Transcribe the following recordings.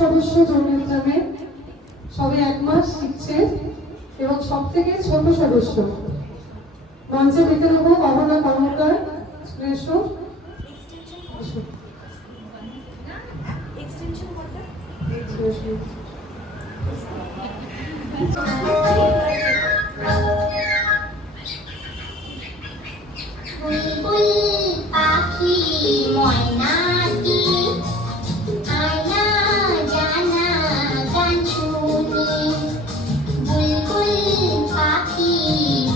সদস্য জঙ্গির গ্রামে সবে 1 মাস শিখছে এবং সব থেকে ছোট সদস্য। মঞ্চে ডেকে নেব অহনা কর্মকার। বুলবুল পাখি ময়নাটি আয়না জানা গান শুনি। বুলবুল পাখি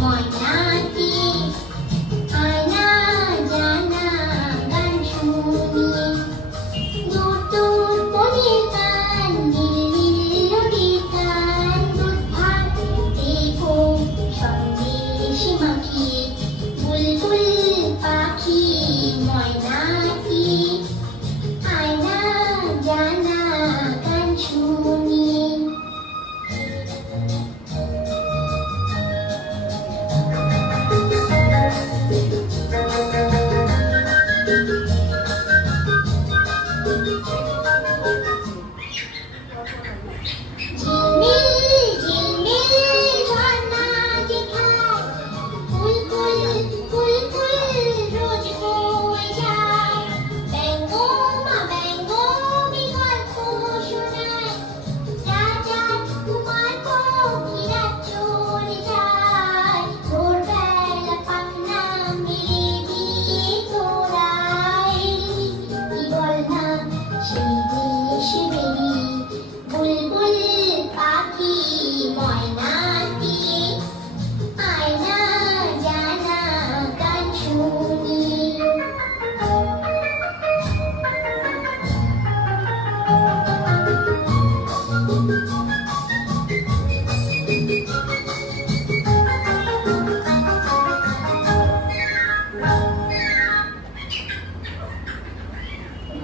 ময়নাটি আয়না জানা গান শুনি। দূর দূর বনের গান নীল নীল নদীর গান দুধ ভাত দেখো সন্দেশ মাখিয়ে। বুলবুল পাখি ময়নাটি আয়না জানা গান শুনি। ঝিলমিল ঝিলমিল ঝর্ণা যেখায় বুলবুল বুলবুল রোজ বয়ে যায়। ব্যঙ্গ মা ব্যঙ্গ গল্প শোনায়। রাজার কুমার পক্ষীরা চলে যায়। ভোরবেলা পাখনা মেলে দিয়ে তোরায়। কি বল না সেই দেশে বেরি। বুলবুল পাখি ময়নাটি আয়না জানা গান শুনি।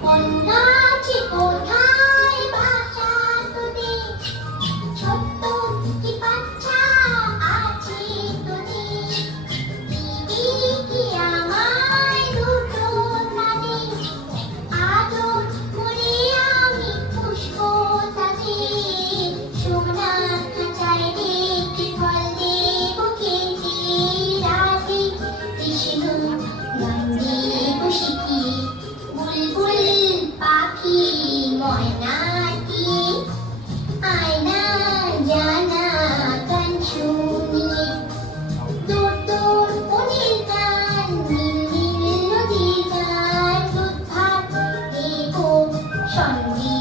কন্যা আছে কোথায় ভাষা তোদের। ছোট্ট কি বাচ্চা আছে তোদের। দিদি কি আমায় দুটো তাদের। আদর করে আমি পুষবো তাদের। সোনা খাঁচায় রেখে ফল দেব খেতে। রাধে কৃষ্ণ গান দেব শিখিয়ে। বুলবুল পাখি ময়নাটি আয়না জানা গান শুনি। দূর দূর বনের গান নীল নীল নদীর গান দুধ ভাত দেব সন্দেশ